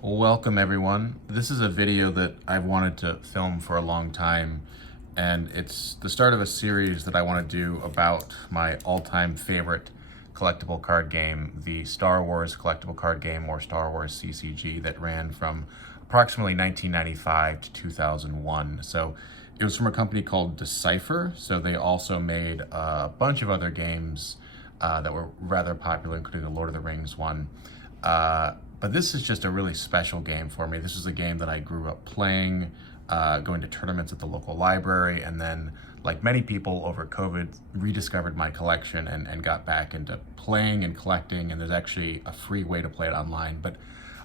Welcome everyone. This is a video that I've wanted to film for a long time, and it's the start of a series that I want to do about my all-time favorite collectible card game, the Star Wars collectible card game, or Star Wars CCG, that ran from approximately 1995 to 2001. So it was from a company called Decipher. So they also made a bunch of other games that were rather popular, including the Lord of the Rings one. But this is just a really special game for me. This is a game that I grew up playing, going to tournaments at the local library, and then, like many people over COVID, rediscovered my collection and got back into playing and collecting, and there's actually a free way to play it online. But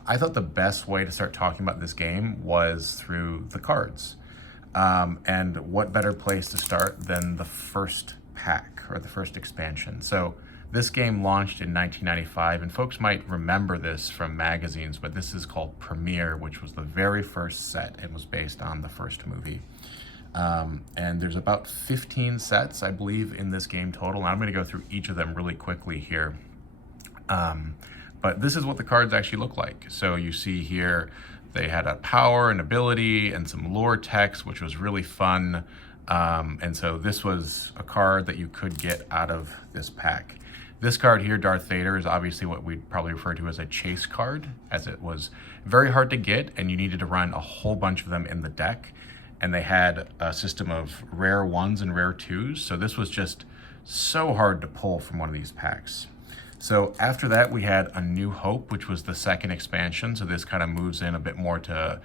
I thought the best way to start talking about this game was through the cards. And what better place to start than the first pack, or the first expansion. So this game launched in 1995, and folks might remember this from magazines, but this is called Premiere, which was the very first set and was based on the first movie. And there's about 15 sets, I believe, in this game total. And I'm going to go through each of them really quickly here. But this is what the cards actually look like. So you see here, they had a power and ability and some lore text, which was really fun. And so this was a card that you could get out of this pack. This card here, Darth Vader, is obviously what we'd probably refer to as a chase card, as it was very hard to get and you needed to run a whole bunch of them in the deck. And they had a system of rare ones and rare twos. So this was just so hard to pull from one of these packs. So after that, we had A New Hope, which was the second expansion. So this kind of moves in a bit more to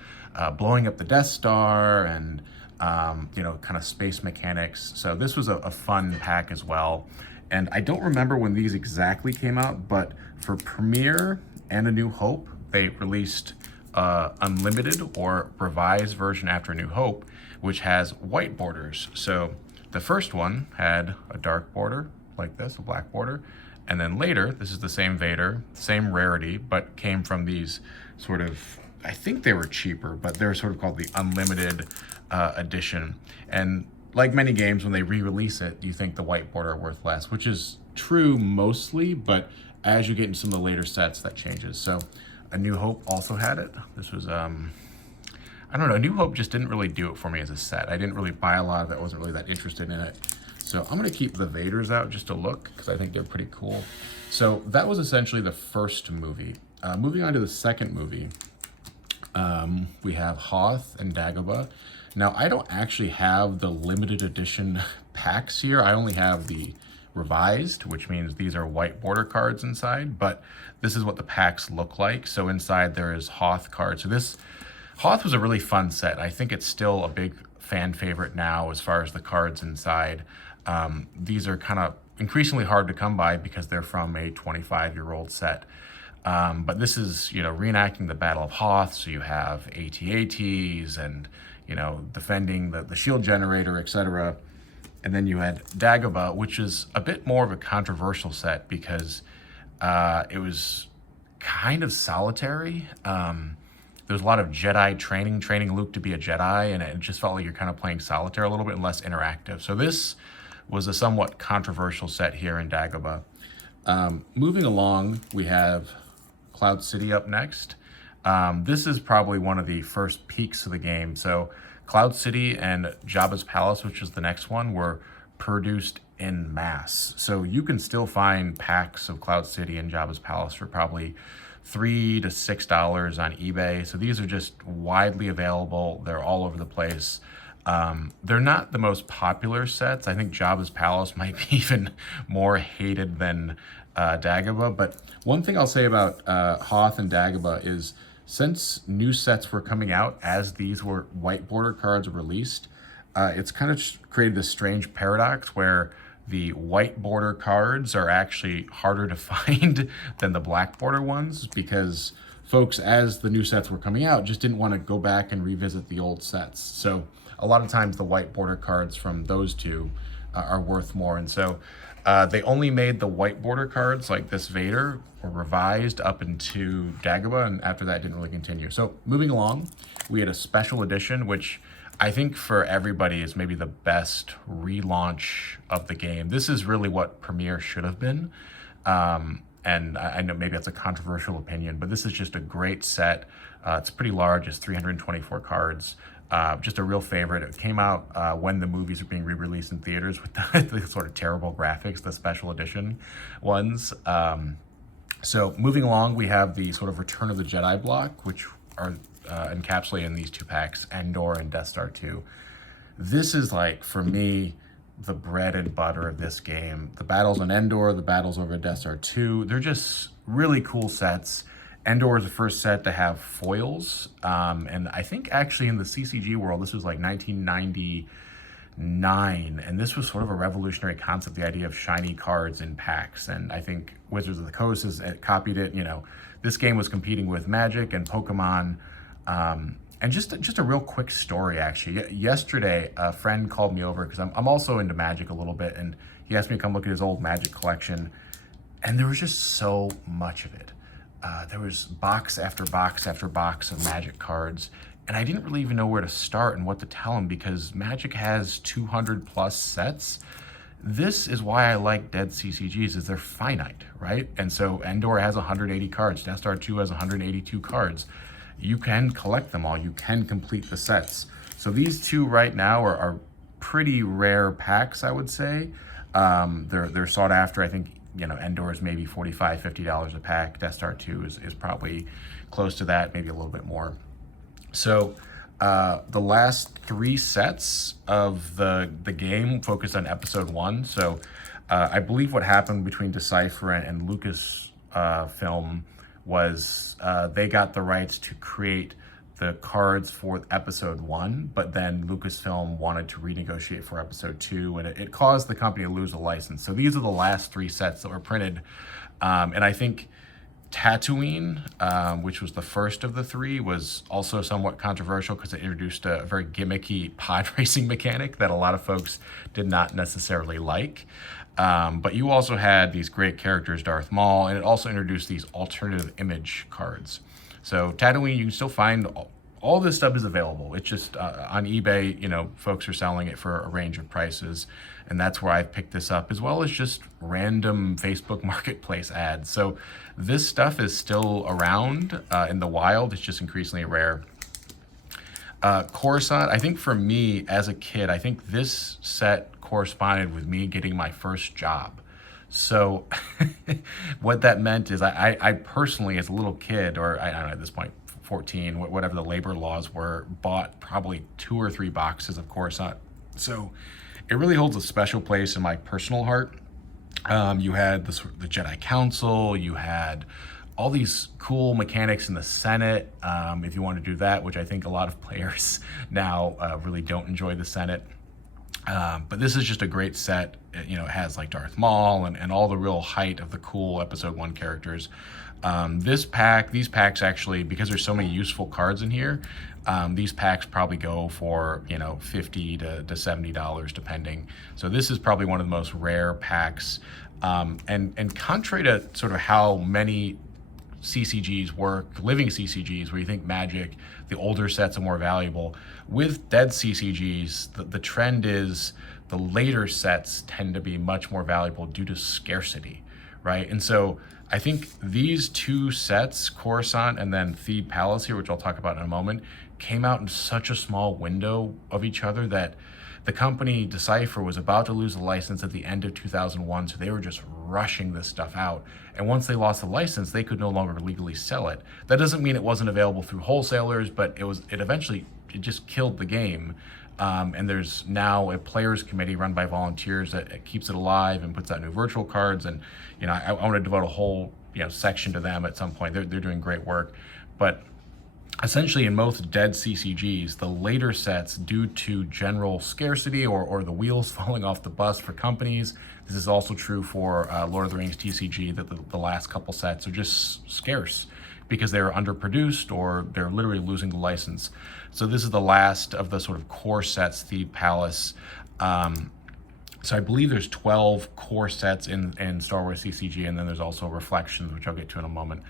blowing up the Death Star and kind of space mechanics. So this was a fun pack as well. And I don't remember when these exactly came out, but for Premiere and A New Hope, they released Unlimited or revised version after A New Hope, which has white borders. So the first one had a dark border like this, a black border. And then later, this is the same Vader, same rarity, but came from these sort of, I think they were cheaper, but they're sort of called the Unlimited edition. And like many games, when they re-release it, you think the white border are worth less, which is true mostly, but as you get into some of the later sets, that changes. So A New Hope also had it. This was, I don't know, A New Hope just didn't really do it for me as a set. I didn't really buy a lot of it. I wasn't really that interested in it. So I'm gonna keep the Vaders out just to look, because I think they're pretty cool. So that was essentially the first movie. Moving on to the second movie, we have Hoth and Dagobah. Now, I don't actually have the limited edition packs here. I only have the revised, which means these are white border cards inside, but this is what the packs look like. So inside there is Hoth cards. So this Hoth was a really fun set. I think it's still a big fan favorite now as far as the cards inside. These are kind of increasingly hard to come by because they're from a 25-year-old set. But this is, reenacting the Battle of Hoth. So you have AT-ATs and, defending the shield generator, etc. And then you had Dagobah, which is a bit more of a controversial set because it was kind of solitary. There was a lot of Jedi training Luke to be a Jedi, and it just felt like you're kind of playing solitaire a little bit and less interactive. So this was a somewhat controversial set here in Dagobah. Moving along, we have Cloud City up next. This is probably one of the first peaks of the game. So Cloud City and Jabba's Palace, which is the next one, were produced en masse. So you can still find packs of Cloud City and Jabba's Palace for probably $3 to $6 on eBay. So these are just widely available. They're all over the place. They're not the most popular sets. I think Jabba's Palace might be even more hated than Dagobah. But one thing I'll say about Hoth and Dagobah is, since new sets were coming out as these were white border cards were released, it's kind of created this strange paradox where the white border cards are actually harder to find than the black border ones, because folks, as the new sets were coming out, just didn't want to go back and revisit the old sets. So a lot of times the white border cards from those two are worth more. And so they only made the white border cards, like this Vader, were revised up into Dagobah, and after that didn't really continue. So moving along, we had a special edition, which I think for everybody is maybe the best relaunch of the game. This is really what Premiere should have been. And and I know maybe that's a controversial opinion, but this is just a great set. It's pretty large, it's 324 cards. Just a real favorite. It came out when the movies were being re-released in theaters with the sort of terrible graphics, the special edition ones. So moving along, we have the sort of Return of the Jedi block, which are encapsulated in these two packs, Endor and Death Star 2. This is like, for me, the bread and butter of this game. The battles on Endor, the battles over Death Star 2, they're just really cool sets. Endor is the first set to have foils, and I think actually in the CCG world, this was like 1999, and this was sort of a revolutionary concept, the idea of shiny cards in packs, and I think Wizards of the Coast has copied it. You know, this game was competing with Magic and Pokemon, and just a real quick story, actually. Yesterday, a friend called me over, because I'm also into Magic a little bit, and he asked me to come look at his old Magic collection, and there was just so much of it. There was box after box after box of Magic cards, and I didn't really even know where to start and what to tell him, because Magic has 200 plus sets. This is why I like dead CCGs, is they're finite, right? And so Endor has 180 cards, Death Star 2 has 182 cards. You can collect them all, you can complete the sets. So these two right now are pretty rare packs, I would say. They're sought after. I think, you know, Endor is maybe $45, $50 a pack. Death Star 2 is probably close to that, maybe a little bit more. So the last three sets of the game focused on episode 1. So I believe what happened between Decipher and Lucasfilm was they got the rights to create the cards for episode 1, but then Lucasfilm wanted to renegotiate for episode 2, and it caused the company to lose a license. So these are the last three sets that were printed. And I think Tatooine, which was the first of the three, was also somewhat controversial because it introduced a very gimmicky pod racing mechanic that a lot of folks did not necessarily like. But you also had these great characters, Darth Maul, and it also introduced these alternative image cards. So Tatooine, you can still find all this stuff is available. It's just on eBay, you know, folks are selling it for a range of prices, and that's where I've picked this up, as well as just random Facebook Marketplace ads. So this stuff is still around in the wild. It's just increasingly rare. Coruscant, I think for me as a kid, I think this set corresponded with me getting my first job. So what that meant is I personally, as a little kid, or I don't know, at this point, 14, whatever the labor laws were, bought probably 2 or 3 boxes of Coruscant. So it really holds a special place in my personal heart. You had the Jedi Council, you had all these cool mechanics in the Senate, if you want to do that, which I think a lot of players now really don't enjoy the Senate. But this is just a great set. You know, it has like Darth Maul and all the real height of the cool episode 1 characters. These packs actually, because there's so many useful cards in here, these packs probably go for, you know, $50 to $70 depending. So this is probably one of the most rare packs. And contrary to sort of how many CCGs work, living CCGs, where you think Magic, the older sets are more valuable, with dead CCGs, the trend is the later sets tend to be much more valuable due to scarcity, right? And so I think these two sets, Coruscant and then Theed Palace here, which I'll talk about in a moment, came out in such a small window of each other that the company Decipher was about to lose the license at the end of 2001, so they were just rushing this stuff out. And once they lost the license, they could no longer legally sell it. That doesn't mean it wasn't available through wholesalers, but it just killed the game. And there's now a players committee run by volunteers that keeps it alive and puts out new virtual cards. And you know, I want to devote a whole section to them at some point. They're doing great work, but essentially in most dead CCGs, the later sets, due to general scarcity or the wheels falling off the bus for companies, this is also true for Lord of the Rings TCG, that the last couple sets are just scarce because they're underproduced or they're literally losing the license. So this is the last of the sort of core sets, Theed Palace. So I believe there's 12 core sets in Star Wars CCG, and then there's also Reflections, which I'll get to in a moment.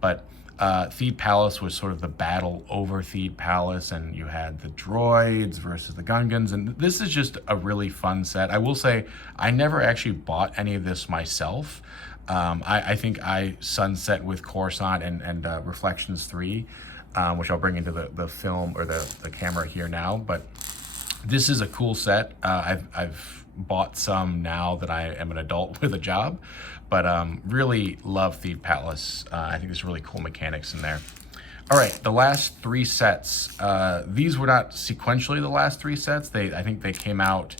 But Theed Palace was sort of the battle over Theed Palace, and you had the droids versus the Gungans, and this is just a really fun set. I will say I never actually bought any of this myself. I think I sunset with Coruscant and Reflections 3, which I'll bring into the film or the camera here now. But this is a cool set. I've bought some now that I am an adult with a job, but really love Thief Palace. I think there's really cool mechanics in there. All right, the last 3 sets. These were not sequentially the last 3 sets. I think they came out,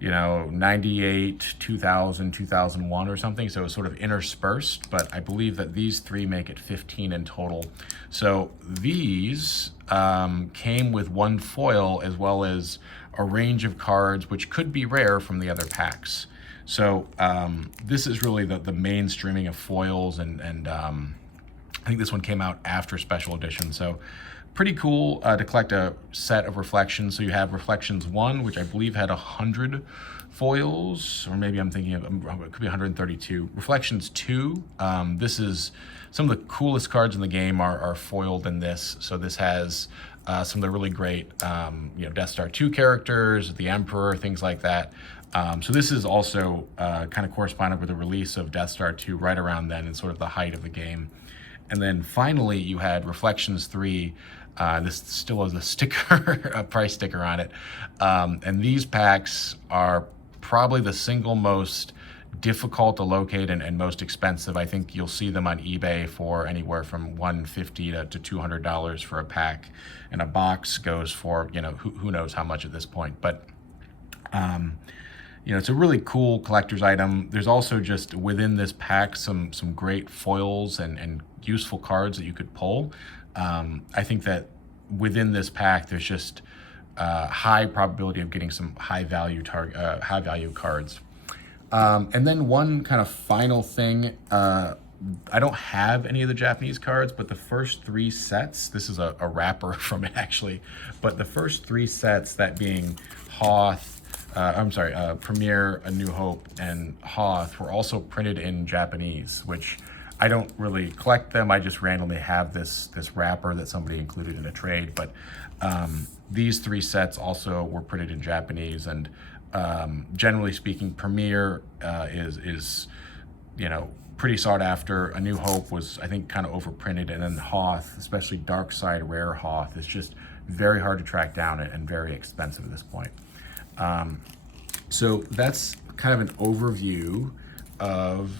98, 2000, 2001 or something. So it was sort of interspersed, but I believe that these 3 make it 15 in total. So these came with 1 foil as well as a range of cards, which could be rare from the other packs. So this is really the mainstreaming of foils, and I think this one came out after Special Edition. So pretty cool to collect a set of Reflections. So you have Reflections 1, which I believe had 100 foils, or maybe I'm thinking of, it could be 132. Reflections 2, this is some of the coolest cards in the game are foiled in this. So this has some of the really great, Death Star 2 characters, the Emperor, things like that. So this is also kind of corresponded with the release of Death Star 2 right around then, and sort of the height of the game. And then finally, you had Reflections 3. This still has a sticker, a price sticker on it. And these packs are probably the single most difficult to locate and most expensive. I think you'll see them on eBay for anywhere from $150 to $200 for a pack. And a box goes for, who knows how much at this point. But it's a really cool collector's item. There's also just within this pack some great foils and useful cards that you could pull. I think that within this pack, there's just high probability of getting some high value cards. And then one kind of final thing, I don't have any of the Japanese cards, but the first 3 sets, this is a wrapper from it actually, but the first 3 sets, that being Hoth, Premier, A New Hope, and Hoth, were also printed in Japanese, which I don't really collect them. I just randomly have this wrapper that somebody included in a trade. But these 3 sets also were printed in Japanese, and generally speaking, Premier is pretty sought after. A New Hope was, I think, kind of overprinted, and then Hoth, especially Dark Side Rare Hoth, is just very hard to track down and very expensive at this point. So that's kind of an overview of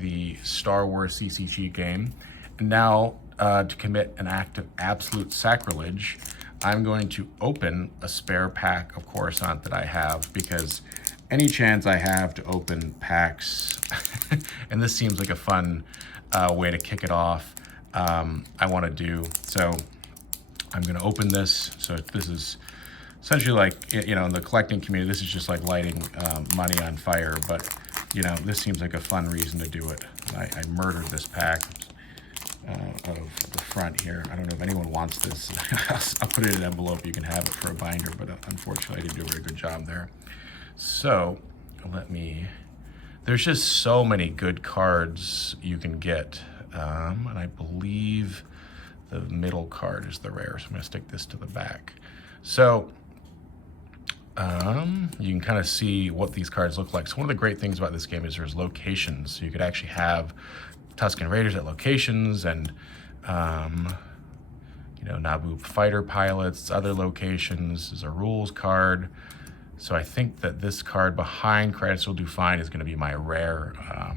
the Star Wars CCG game. And now, to commit an act of absolute sacrilege, I'm going to open a spare pack of Coruscant that I have, because any chance I have to open packs, and this seems like a fun way to kick it off, I want to do. So I'm going to open this. So this is essentially like, in the collecting community, this is just like lighting money on fire, but this seems like a fun reason to do it. I murdered this pack of the front here. I don't know if anyone wants this. I'll put it in an envelope. You can have it for a binder, but unfortunately I didn't do a very good job there. So there's just so many good cards you can get. And I believe the middle card is the rare, so I'm gonna stick this to the back. So you can kind of see what these cards look like. So one of the great things about this game is there's locations. So you could actually have Tusken Raiders at locations, and Naboo fighter pilots, other locations. There's a rules card. So I think that this card behind Credits Will Do Fine is going to be my rare. A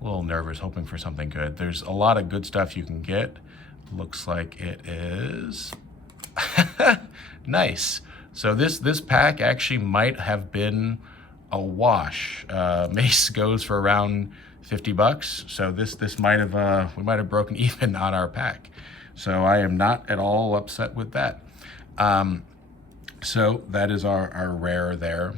little nervous, hoping for something good. There's a lot of good stuff you can get. Looks like it is nice. So this pack actually might have been a wash. Mace goes for around $50. So this might have we might have broken even on our pack. So I am not at all upset with that. So that is our rare there.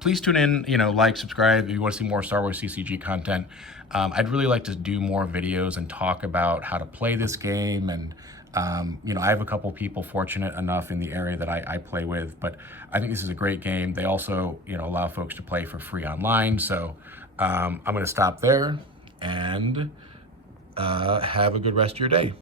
Please tune in, like, subscribe if you want to see more Star Wars CCG content. I'd really like to do more videos and talk about how to play this game, and I have a couple people fortunate enough in the area that I play with, but I think this is a great game. They also, allow folks to play for free online. So I'm going to stop there and have a good rest of your day.